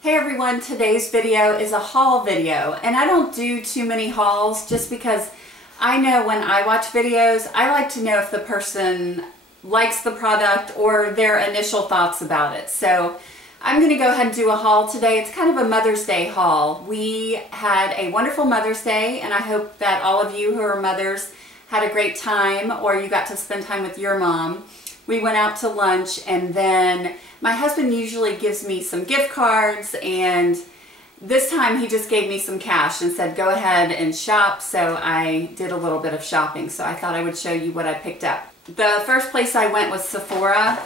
Hey everyone, today's video is a haul video, and I don't do too many hauls just because I know when I watch videos, I like to know if the person likes the product or their initial thoughts about it. So I'm going to go ahead and do a haul today. It's kind of a Mother's Day haul. We had a wonderful Mother's Day, and I hope that all of you who are mothers had a great time or you got to spend time with your mom. We went out to lunch, and then my husband usually gives me some gift cards, and this time he just gave me some cash and said go ahead and shop, so I did a little bit of shopping. So I thought I would show you what I picked up. The first place I went was Sephora,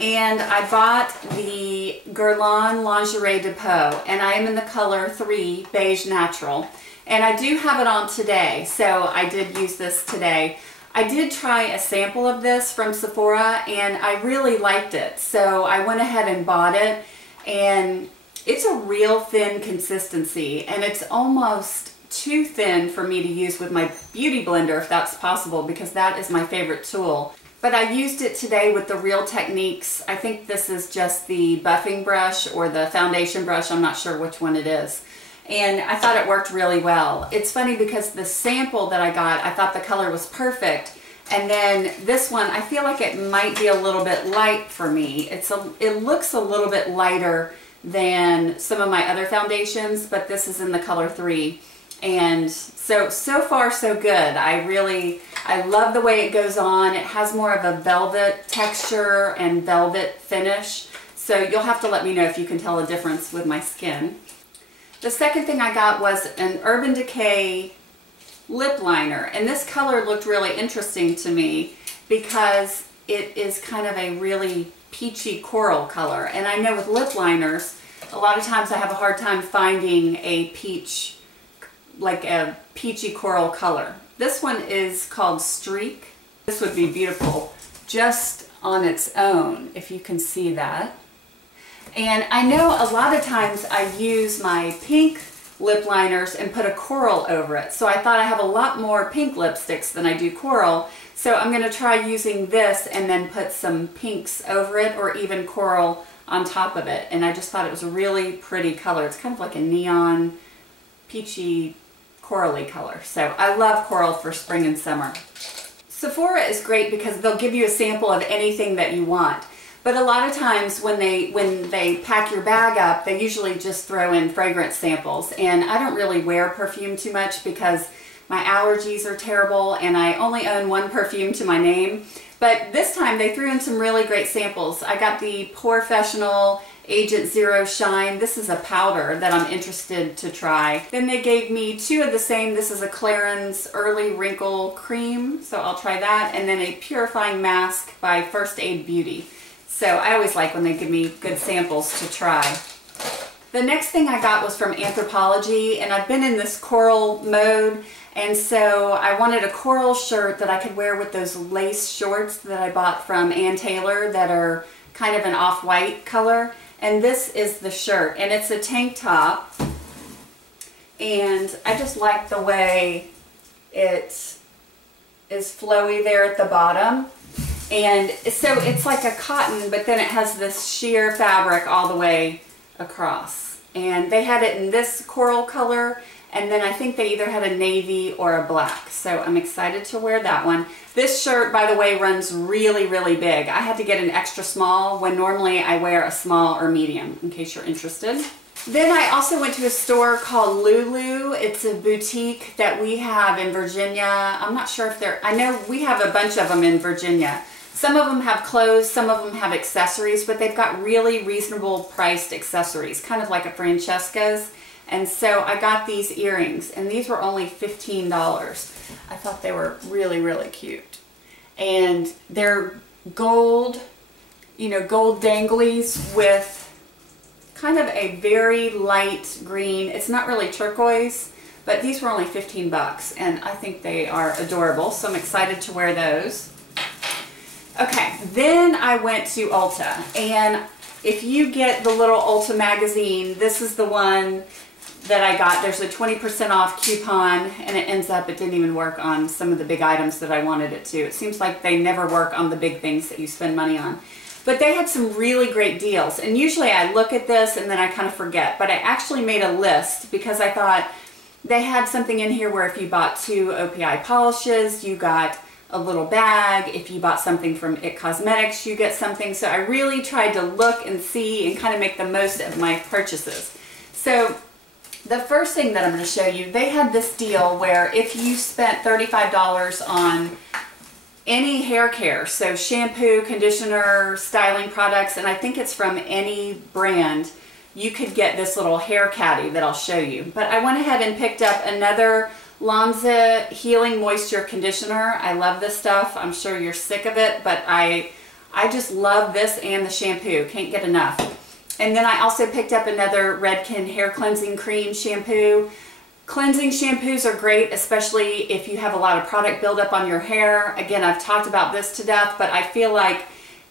and I bought the Guerlain Lingerie de Peau, and I am in the color 3 Beige Natural, and I do have it on today, so I did use this today. I did try a sample of this from Sephora and I really liked it, so I went ahead and bought it, and it's a real thin consistency, and it's almost too thin for me to use with my beauty blender if that's possible, because that is my favorite tool. But I used it today with the Real Techniques. I think this is just the buffing brush or the foundation brush, I'm not sure which one it is. And I thought it worked really well. It's funny because the sample that I got, I thought the color was perfect. And then this one, I feel like it might be a little bit light for me. It looks a little bit lighter than some of my other foundations, but this is in the color 3. And so far so good. I love the way it goes on. It has more of a velvet texture and velvet finish. So you'll have to let me know if you can tell a difference with my skin. The second thing I got was an Urban Decay lip liner, and this color looked really interesting to me because it is kind of a really peachy coral color, and I know with lip liners a lot of times I have a hard time finding a peach, like a peachy coral color. This one is called Streak. This would be beautiful just on its own, if you can see that. And I know a lot of times I use my pink lip liners and put a coral over it. So I thought I have a lot more pink lipsticks than I do coral. So I'm going to try using this and then put some pinks over it, or even coral on top of it. And I just thought it was a really pretty color. It's kind of like a neon, peachy, corally color. So I love coral for spring and summer. Sephora is great because they'll give you a sample of anything that you want. But a lot of times when they pack your bag up, they usually just throw in fragrance samples. And I don't really wear perfume too much because my allergies are terrible and I only own one perfume to my name. But this time they threw in some really great samples. I got the Professional Agent Zero Shine. This is a powder that I'm interested to try. Then they gave me 2 of the same. This is a Clarins Early Wrinkle Cream, so I'll try that. And then a purifying mask by First Aid Beauty. So I always like when they give me good samples to try. The next thing I got was from Anthropologie, and I've been in this coral mode, and so I wanted a coral shirt that I could wear with those lace shorts that I bought from Ann Taylor that are kind of an off-white color. And this is the shirt, and it's a tank top, and I just like the way it is flowy there at the bottom. And so it's like a cotton, but then it has this sheer fabric all the way across. And they had it in this coral color, and then I think they either had a navy or a black. So I'm excited to wear that one. This shirt, by the way, runs really, really big. I had to get an extra small when normally I wear a small or medium, in case you're interested. Then I also went to a store called Lulu. It's a boutique that we have in Virginia. I'm not sure if I know we have a bunch of them in Virginia. Some of them have clothes, some of them have accessories, but they've got really reasonable priced accessories, kind of like a Francesca's. And so I got these earrings, and these were only $15. I thought they were really, really cute. And they're gold, gold danglies with kind of a very light green. It's not really turquoise, but these were only 15 bucks, and I think they are adorable, so I'm excited to wear those. Okay, then I went to Ulta, and if you get the little Ulta magazine, this is the one that I got. There's a 20% off coupon, and it didn't even work on some of the big items that I wanted it to. It seems like they never work on the big things that you spend money on. But they had some really great deals. And usually I look at this and then I kind of forget. But I actually made a list because I thought they had something in here where if you bought 2 OPI polishes, you got a little bag. If you bought something from NYX Cosmetics, you get something. So I really tried to look and see and kind of make the most of my purchases. So the first thing that I'm going to show you, they had this deal where if you spent $35 on any hair care, so shampoo, conditioner, styling products, and I think it's from any brand, you could get this little hair caddy that I'll show you. But I went ahead and picked up another Lanza Healing Moisture Conditioner. I love this stuff. I'm sure you're sick of it, but I just love this and the shampoo. Can't get enough. And then I also picked up another Redken Hair Cleansing Cream shampoo. Cleansing shampoos are great, especially if you have a lot of product buildup on your hair. Again, I've talked about this to death, but I feel like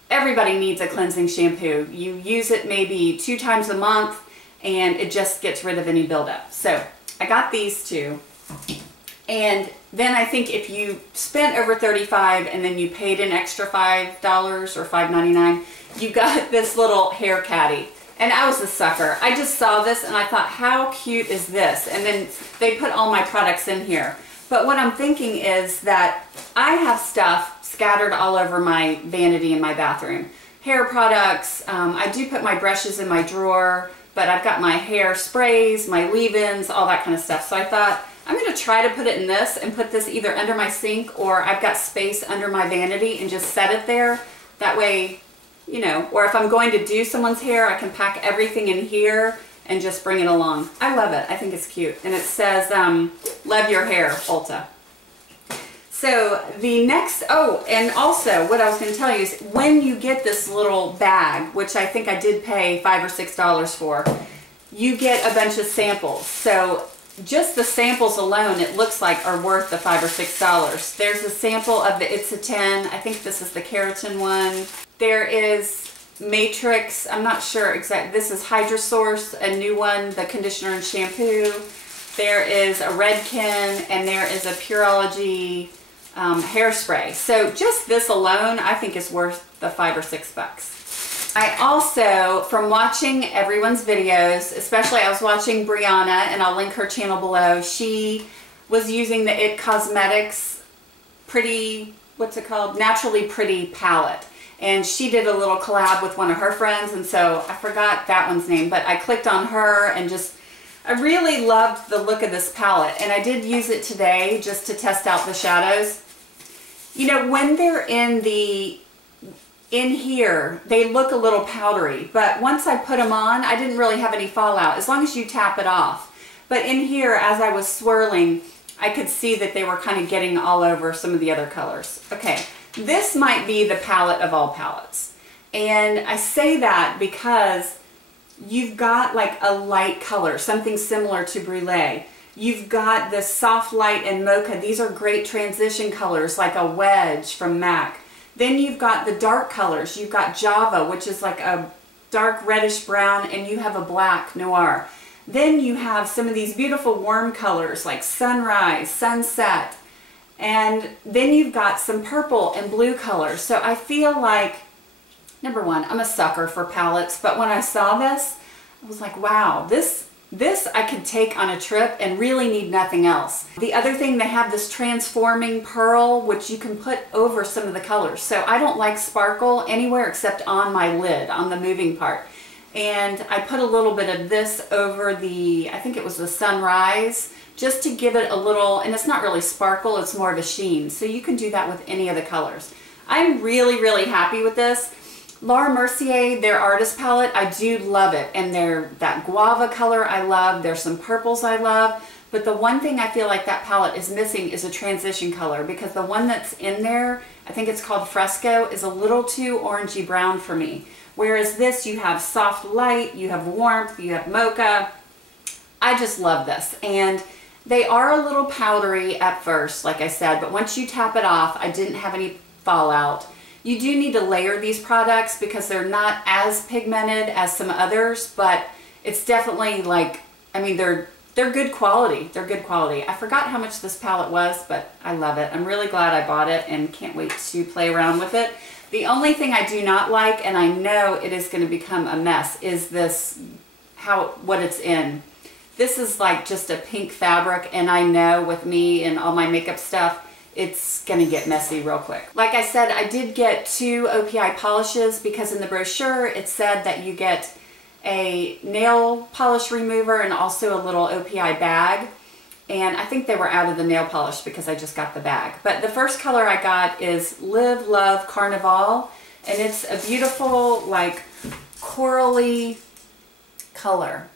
everybody needs a cleansing shampoo. You use it maybe 2 times a month and it just gets rid of any buildup. So I got these 2. And then I think if you spent over $35 and then you paid an extra $5 or $5.99, you got this little hair caddy. And I was a sucker. I just saw this and I thought, how cute is this? And then they put all my products in here. But what I'm thinking is that I have stuff scattered all over my vanity in my bathroom. Hair products, I do put my brushes in my drawer, but I've got my hair sprays, my leave-ins, all that kind of stuff. So I thought, I'm going to try to put it in this and put this either under my sink or I've got space under my vanity and just set it there. That way, you know, or if I'm going to do someone's hair, I can pack everything in here and just bring it along. I love it. I think it's cute. And it says, love your hair, Ulta. So the next, oh, and also what I was going to tell you is when you get this little bag, which I think I did pay $5 or $6 for, you get a bunch of samples. So just the samples alone, it looks like are worth the $5 or $6. There's a sample of the It's a 10. I think this is the keratin one. There is Matrix. I'm not sure exactly. This is Hydrosource, a new one, the conditioner and shampoo. There is a Redken, and there is a Pureology hairspray. So just this alone, I think is worth the $5 or $6. I also, from watching everyone's videos, especially I was watching Brianna, and I'll link her channel below, she was using the NYX Cosmetics pretty, what's it called? Naturally Pretty palette. And she did a little collab with one of her friends, and so I forgot that one's name, but I clicked on her and just, I really loved the look of this palette. And I did use it today just to test out the shadows. You know, when they're in here, they look a little powdery, but once I put them on, I didn't really have any fallout, as long as you tap it off. But in here, as I was swirling, I could see that they were kind of getting all over some of the other colors. Okay, this might be the palette of all palettes. And I say that because you've got like a light color, something similar to Brulee. You've got this soft light and mocha. These are great transition colors, like a Wedge from MAC. Then you've got the dark colors. You've got Java, which is like a dark reddish brown, and you have a black Noir. Then you have some of these beautiful warm colors like Sunrise, Sunset, and then you've got some purple and blue colors. So I feel like, number one, I'm a sucker for palettes, but when I saw this, I was like, wow, this I could take on a trip and really need nothing else. The other thing, they have this transforming pearl, which you can put over some of the colors. So I don't like sparkle anywhere except on my lid, on the moving part. And I put a little bit of this over the, I think it was the Sunrise, just to give it a little, and it's not really sparkle, it's more of a sheen. So you can do that with any of the colors. I'm really, really happy with this. Laura Mercier, their artist palette, I do love it. And that guava color I love. There's some purples I love. But the one thing I feel like that palette is missing is a transition color, because the one that's in there, I think it's called Fresco, is a little too orangey brown for me. Whereas this, you have soft light, you have warmth, you have mocha. I just love this. And they are a little powdery at first, like I said, but once you tap it off, I didn't have any fallout. You do need to layer these products because they're not as pigmented as some others, but it's definitely like, I mean, they're good quality. They're good quality. I forgot how much this palette was, but I love it. I'm really glad I bought it and can't wait to play around with it. The only thing I do not like, and I know it is going to become a mess, is this, what it's in. This is like just a pink fabric, and I know with me and all my makeup stuff, it's going to get messy real quick. Like I said, I did get 2 OPI polishes because in the brochure it said that you get a nail polish remover and also a little OPI bag. And I think they were out of the nail polish because I just got the bag. But the first color I got is Live Love Carnival. And it's a beautiful, like, corally color.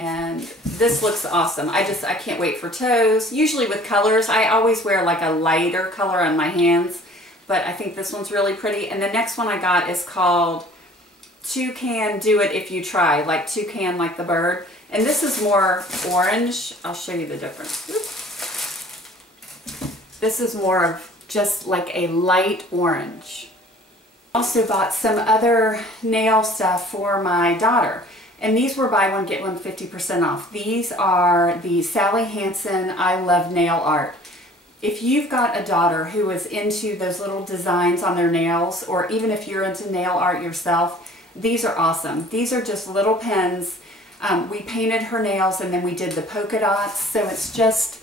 And this looks awesome. I can't wait for toes. Usually with colors, I always wear like a lighter color on my hands, but I think this one's really pretty. And the next one I got is called Toucan Do It If You Try, like toucan, like the bird. And this is more orange. I'll show you the difference. Oops. This is more of just like a light orange. Also bought some other nail stuff for my daughter. And these were buy one, get one 50% off. These are the Sally Hansen I Love Nail Art. If you've got a daughter who is into those little designs on their nails, or even if you're into nail art yourself, these are awesome. These are just little pens. We painted her nails and then we did the polka dots. So it's just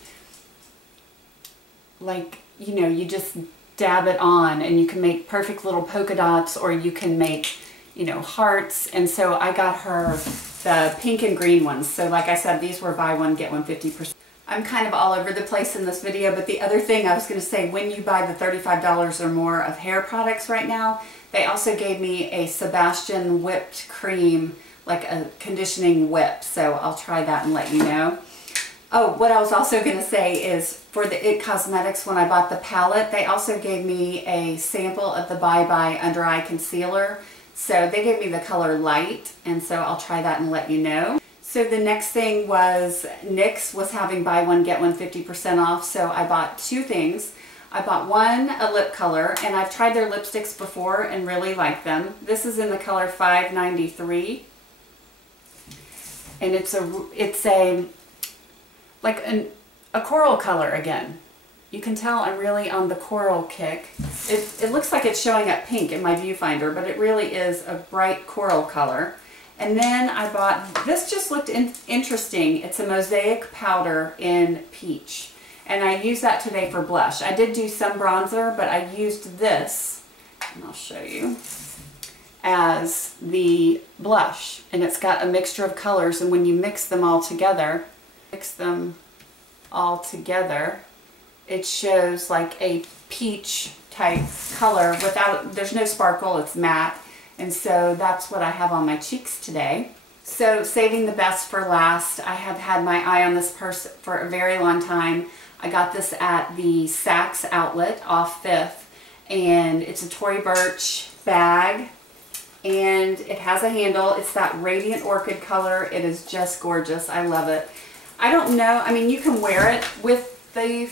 like, you know, you just dab it on and you can make perfect little polka dots, or you can make, you know, hearts. And so I got her the pink and green ones. So like I said, these were buy one, get one 50%. I'm kind of all over the place in this video, but the other thing I was going to say, when you buy the $35 or more of hair products right now, they also gave me a Sebastian whipped cream, like a conditioning whip. So I'll try that and let you know. Oh, what I was also going to say is for the IT Cosmetics, when I bought the palette, they also gave me a sample of the Bye Bye Under Eye Concealer. So they gave me the color light, and so I'll try that and let you know. So the next thing was NYX was having buy one, get one 50% off. So I bought 2 things. I bought one, a lip color, and I've tried their lipsticks before and really like them. This is in the color 593. And it's like a coral color again. You can tell I'm really on the coral kick. It looks like it's showing up pink in my viewfinder, but it really is a bright coral color. And then I bought, this just looked interesting. It's a mosaic powder in peach. And I used that today for blush. I did do some bronzer, but I used this, and I'll show you, as the blush. And it's got a mixture of colors, and when you mix them all together, it shows like a peach type color without, there's no sparkle, it's matte. And so that's what I have on my cheeks today. So saving the best for last, I have had my eye on this purse for a very long time. I got this at the Saks outlet off 5th, and it's a Tory Burch bag, and it has a handle. It's that radiant orchid color. It is just gorgeous. I love it. I don't know, I mean, you can wear it with the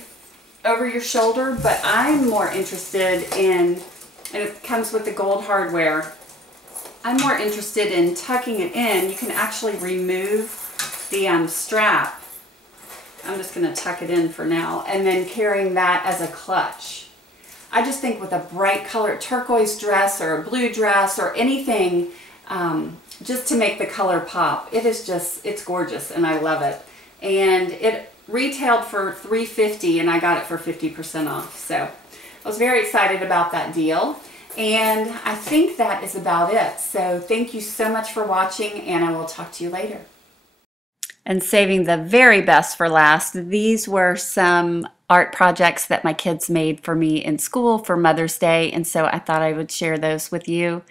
over your shoulder, but I'm more interested in, and it comes with the gold hardware, I'm more interested in tucking it in. You can actually remove the strap. I'm just going to tuck it in for now, and then carrying that as a clutch. I just think with a bright color turquoise dress or a blue dress or anything, just to make the color pop, it is just, it's gorgeous and I love it. And it retailed for $3.50 and I got it for 50% off. So I was very excited about that deal. And I think that is about it. So thank you so much for watching, and I will talk to you later. And saving the very best for last, these were some art projects that my kids made for me in school for Mother's Day, and so I thought I would share those with you.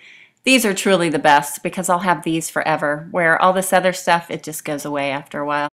These are truly the best because I'll have these forever, where all this other stuff, it just goes away after a while.